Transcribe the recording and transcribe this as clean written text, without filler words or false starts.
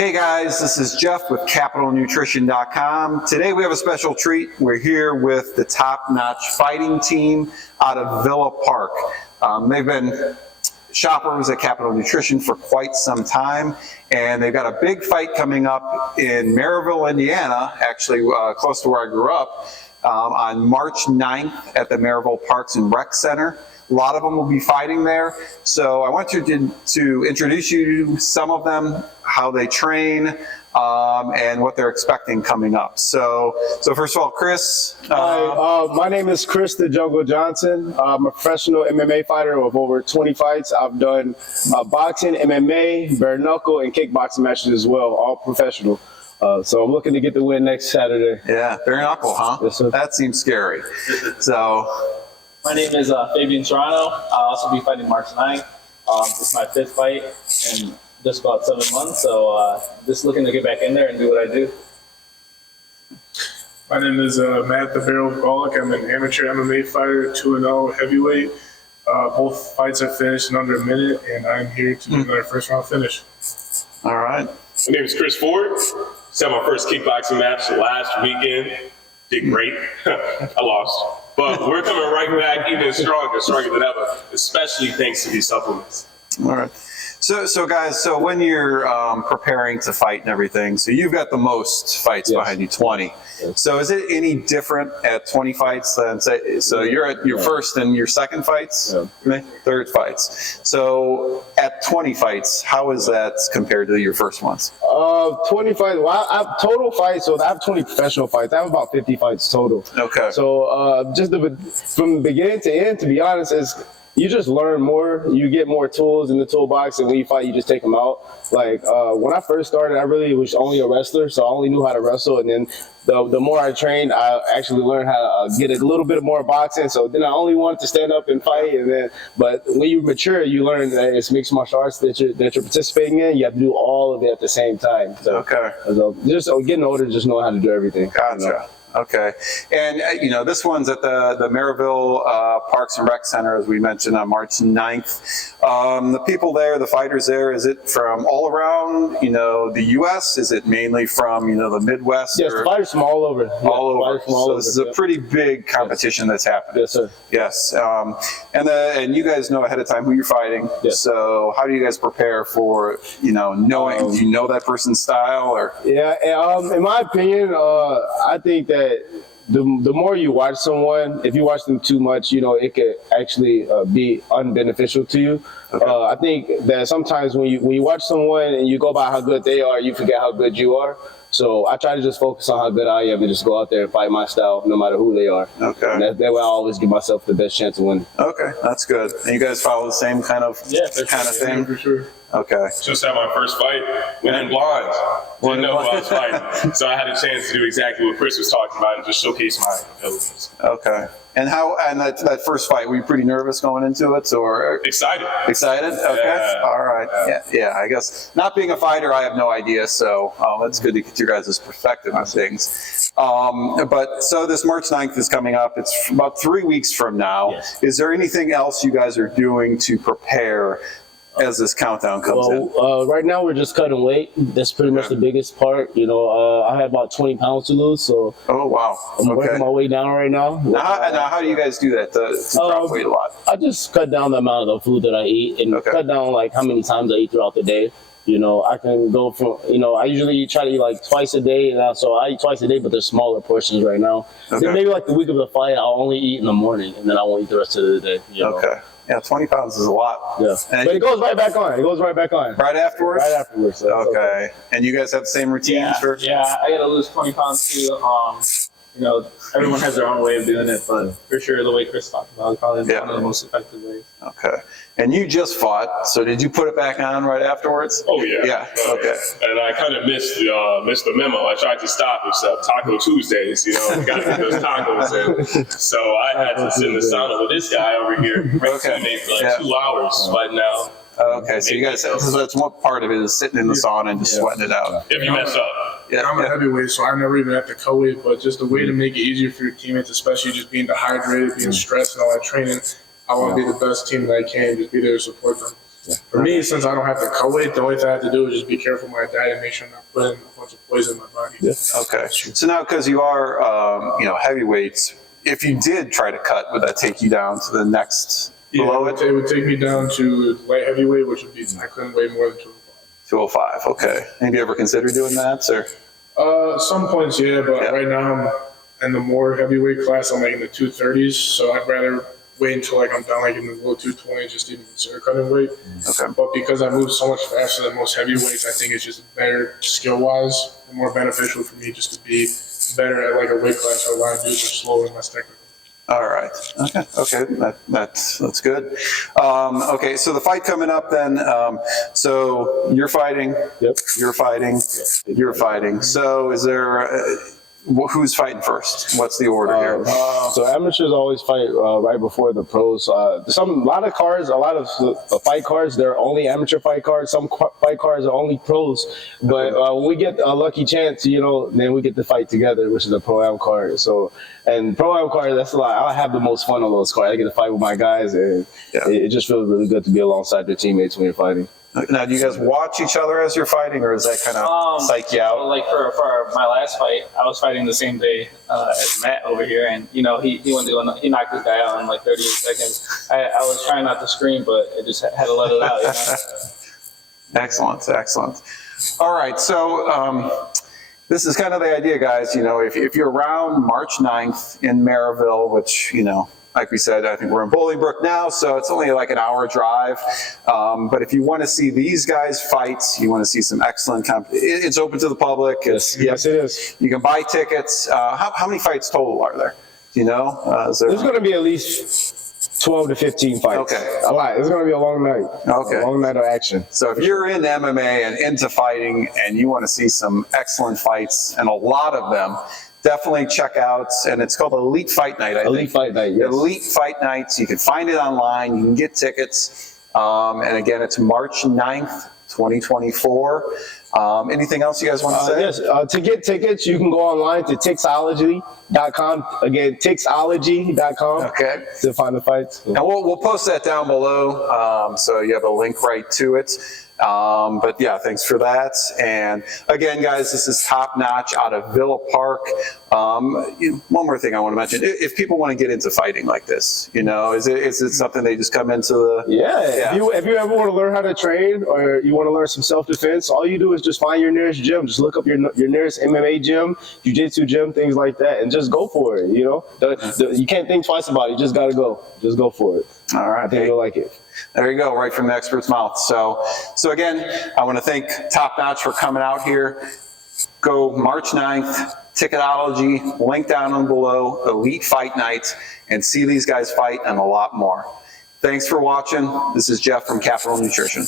Hey guys, this is Jeff with CapitalNutrition.com. Today we have a special treat. We're here with the top-notch fighting team out of Villa Park. They've been shoppers at Capital Nutrition for quite some time, and they've got a big fight coming up in Merrillville, Indiana, actually close to where I grew up, on March 9th at the Merrillville Parks and Rec Center. A lot of them will be fighting there. So I want you to introduce you to some of them, how they train, and what they're expecting coming up. So first of all, Chris. Hi, my name is Chris the Jungle Johnson. I'm a professional MMA fighter of over 20 fights. I've done boxing, MMA, bare knuckle, and kickboxing matches as well, all professional. So I'm looking to get the win next Saturday. Yeah, bare knuckle, huh? Yes, sir. That seems scary. So. My name is Fabian Serrano. I'll also be fighting March 9th. This is my 5th fight in just about 7 months, so just looking to get back in there and do what I do. My name is Matt the Barrel Golic. I'm an amateur MMA fighter, 2-0 heavyweight. Both fights are finished in under a minute, and I'm here to do another first-round finish. All right. My name is Chris Ford. Just had my first kickboxing match last weekend. Did great. I lost. But we're coming right back even stronger than ever, especially thanks to these supplements. All right. So guys, so when you're preparing to fight and everything, so you've got the most fights behind you, 20. Yes. So is it any different at 20 fights than say, so you're at your first and your second fights, third fights. So at 20 fights, how is that compared to your first ones? 20 fights, well, I have total fights, so I have 20 professional fights. I have about 50 fights total. Okay. So just from beginning to end, to be honest, you just learn more, you get more tools in the toolbox, and when you fight, you just take them out. Like, when I first started, I really was only a wrestler, so I only knew how to wrestle, and then the more I trained, I actually learned how to get a little bit more boxing, so then I only wanted to stand up and fight, but when you mature, you learn that it's mixed martial arts that you're participating in, you have to do all of it at the same time. So, okay. So just getting older, just knowing how to do everything. Gotcha. You know? Okay. And, this one's at the Merrillville Parks and Rec Center, as we mentioned, on March 9th. The people there, the fighters there, is it from all around, the U.S.? Is it mainly from, the Midwest? Yes, fighters from all over. All over. From all so over. This is a pretty big competition that's happening. Yes, sir. Yes. And you guys know ahead of time who you're fighting. Yes. So how do you guys prepare for, knowing, do you know that person's style? Or? Yeah, in my opinion, I think that the more you watch someone, if you watch them too much, it could actually be unbeneficial to you. Okay. I think that sometimes when you watch someone and you go by how good they are, you forget how good you are. So I try to just focus on how good I am and just go out there and fight my style, no matter who they are. Okay. And that way I always give myself the best chance of winning. Okay, that's good. And you guys follow the same kind of thing? Yeah, for sure. Okay. Just had my first fight, went in blind. Didn't know who I was fighting. So I had a chance to do exactly what Chris was talking about and just showcase my abilities. Okay. And that first fight, were you pretty nervous going into it, or excited? Excited? Okay. Yeah. All right. Yeah. I guess not being a fighter, I have no idea. So that's good to get your guys' perspective on things. But so this March 9th is coming up. It's about 3 weeks from now. Yes. Is there anything else you guys are doing to prepare as this countdown comes in? Right now we're just cutting weight. That's pretty much the biggest part. I have about 20 pounds to lose, so oh wow, I'm working my way down right now. Now how do you guys do that to drop weight a lot? I just cut down the amount of the food that I eat and cut down like how many times I eat throughout the day. I can go from, I usually try to eat like twice a day, so I eat twice a day, but there's smaller portions right now. Okay. Then maybe like the week of the fight, I'll only eat in the morning, and then I won't eat the rest of the day. Okay. Yeah, 20 pounds is a lot. Yeah. But it goes right back on. Right afterwards? Right afterwards. Okay. And you guys have the same routines? Yeah, I gotta lose 20 pounds too. Everyone has their own way of doing it, but for sure the way Chris talked about is probably one of the most effective ways. Okay. And you just fought, so did you put it back on right afterwards? Oh yeah. Yeah. Okay. And I kind of missed the memo. I tried to stop except Taco Tuesdays. Got to get those tacos in. So I had to sit in the sauna with this guy over here next to me for like 2 hours sweating out. Okay, so you guys, that's one part of it is sitting in the sauna and just sweating it out. If you mess up. Yeah, I'm a heavyweight, so I never even have to co-weight, but just a way to make it easier for your teammates, especially just being dehydrated, being stressed and all that training. I want to be the best team that I can, just be there to support them. For me, since I don't have to cut weight, the only thing I have to do is just be careful with my diet and make sure I'm not putting a bunch of poison in my body. Yeah. Okay. So now, because you are, heavyweights, if you did try to cut, would that take you down to the next below it? It would take me down to light heavyweight, which would be I couldn't weigh more than 205. 205. Okay. Have you ever considered doing that, or? Some points, yeah, but Yeah. right now I'm in the more heavyweight class. I'm like in the 230s, so I'd rather wait until like I'm down like in the low 220s just to even consider cutting weight. Okay. But because I move so much faster than most heavyweights, I think it's just better skill-wise and more beneficial for me just to be better at like a weight class or line dudes or slower and less technical. All right. Okay. That's good. Okay. So the fight coming up then. So you're fighting. Yep. You're fighting. You're fighting. So is there? Who's fighting first? What's the order here? So amateurs always fight right before the pros. A lot of fight cards, they're only amateur fight cards. Some fight cards are only pros. But when we get a lucky chance, then we get to fight together, which is a pro-am card. So, and pro-am card, that's a lot. I have the most fun on those cards. I get to fight with my guys, and it just feels really good to be alongside your teammates when you're fighting. Now, do you guys watch each other as you're fighting, or is that kind of psych you out? Like for my last fight, I was fighting the same day as Matt over here, and he knocked this guy out in like 38 seconds. I was trying not to scream, but I just had to let it out. Excellent. All right, so this is kind of the idea, guys. If you're around March 9th in Merrillville, which like we said, I think we're in Bolingbrook now, so it's only like an hour drive. But if you want to see these guys fight, you want to see some excellent it's open to the public. Yes, it is. You can buy tickets. How many fights total are there? Do you know? There's going to be at least 12 to 15 fights. Okay. A lot. It's going to be a long night. Okay. A long night of action. So if you're in MMA and into fighting and you want to see some excellent fights, and a lot of them, definitely check out, and it's called Elite Fight Night, I think. Elite Fight Night, yes. Elite Fight Nights. You can find it online. You can get tickets. And again, it's March 9th, 2024. Anything else you guys want to say? Yes. To get tickets, you can go online to Tixology.com. Again, Tixology.com. Okay. To find the fights. And we'll post that down below, so you have a link right to it. But yeah, thanks for that. And again, guys, this is Top Notch out of Villa Park. One more thing I want to mention: if people want to get into fighting like this, is it something they just come into the? Yeah. If you ever want to learn how to train, or you want to learn some self-defense, all you do is just find your nearest gym. Just look up your nearest MMA gym, jiu-jitsu gym, things like that, and just go for it. You can't think twice about it. You just gotta go. Just go for it. All right. I think you'll like it. There you go, right from the expert's mouth. So again, I want to thank Top Notch for coming out here. Go March 9th, Ticketology, link down below, Elite Fight Night, and see these guys fight and a lot more. Thanks for watching. This is Jeff from Capital Nutrition.